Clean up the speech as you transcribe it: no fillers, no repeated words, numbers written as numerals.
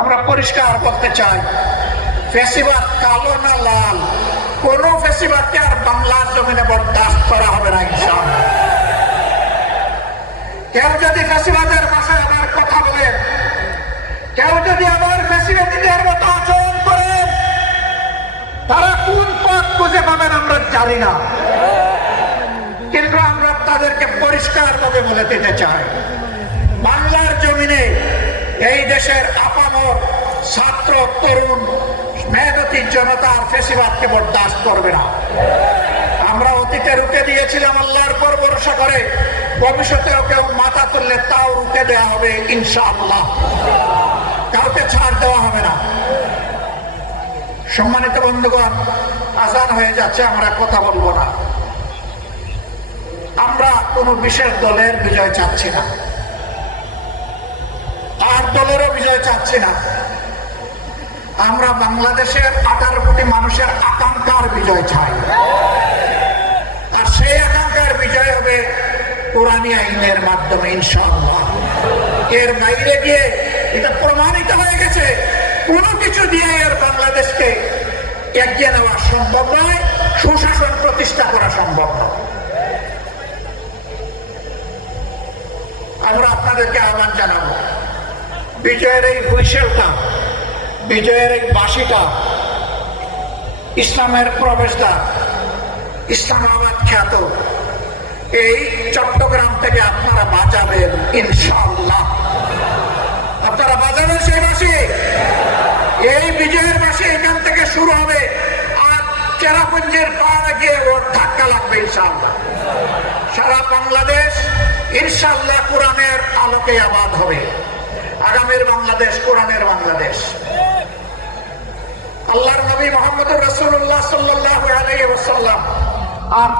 আমরা পরিষ্কার করতে চাই, ফ্যাসিবাদ কালো না লাল, কোন ফ্যাসিবাদকে আর বাংলার জমিনে বরদাস্ত করা হবে না ইনশাআল্লাহ। কেউ যদি ফ্যাসিবাদের ভাষায় আমার কথা বলেন, কেউ যদি আমার ফ্যাসিবাদীদের মতো আচরণ করেন, তারা কোন পথ খুঁজে পাবেন আমরা জানি না, কিন্তু আমরা তাদেরকে পরিষ্কার ভাবে বলে দিতে চাই, বাংলার জমিনে এই দেশের আপামর ছাত্র তরুণ মেধাবী জনতা আর ফ্যাসিবাদকে বরদাস্ত করবে না। আমরা অতীতে রুখে দিয়েছিলাম আল্লাহর উপর ভরসা করে, ভবিষ্যতেও কেউ মাথা তুললে তাও রুখে দেওয়া হবে ইনশাআল্লাহ, কাউকে ছাড় দেওয়া হবে না। সম্মানিত বন্ধুগণ, আজান হয়ে যাচ্ছে, আমরা কথা বলবো না। আমরা কোনো বিশেষ দলের বিজয় চাচ্ছি না, আর দলেরও বিজয় চাচ্ছি না। আমরা বাংলাদেশের 18 কোটি মানুষের আকাঙ্ক্ষার বিজয় চাই, আর সেই আকাঙ্ক্ষার বিজয় হবে কোরআনী আইনের মাধ্যমে ইনশাআল্লাহ। এর বাইরে গিয়ে এটা প্রমাণিত হয়ে গেছে, কোনো কিছু দিয়ে এর বাংলাদেশকে এগিয়ে নেওয়া সম্ভব নয়, সুশাসন প্রতিষ্ঠা করা সম্ভব নয়। আমরা আপনাদেরকে আহ্বান জানাবো, বিজয়ের এই হুইসেলটা, বিজয়ের এই বাঁশিটা ইসলামের প্রবেশদ্বার, ইসলামাবাদ খ্যাত এই চট্টগ্রাম থেকে আপনারা বাজাবেন ইনশাআল্লাহ। আপনারা বাজাবেন সেই বাঁশি, এই বিজয়ের বাঁশি এখান থেকে শুরু হবে, আর চেরাপুঞ্জির পাড়ে গিয়ে ওর ধাক্কা লাগবে ইনশাআল্লাহ। সারা বাংলাদেশ ইনশাআল্লাহ কোরআনের আলোকে আবাদ হবে। আগামীর বাংলাদেশ কোরআনের বাংলাদেশ। আল্লাহর নবী মুহাম্মদুর রাসূলুল্লাহ সাল্লাল্লাহু আলাইহি ওয়াসাল্লাম আর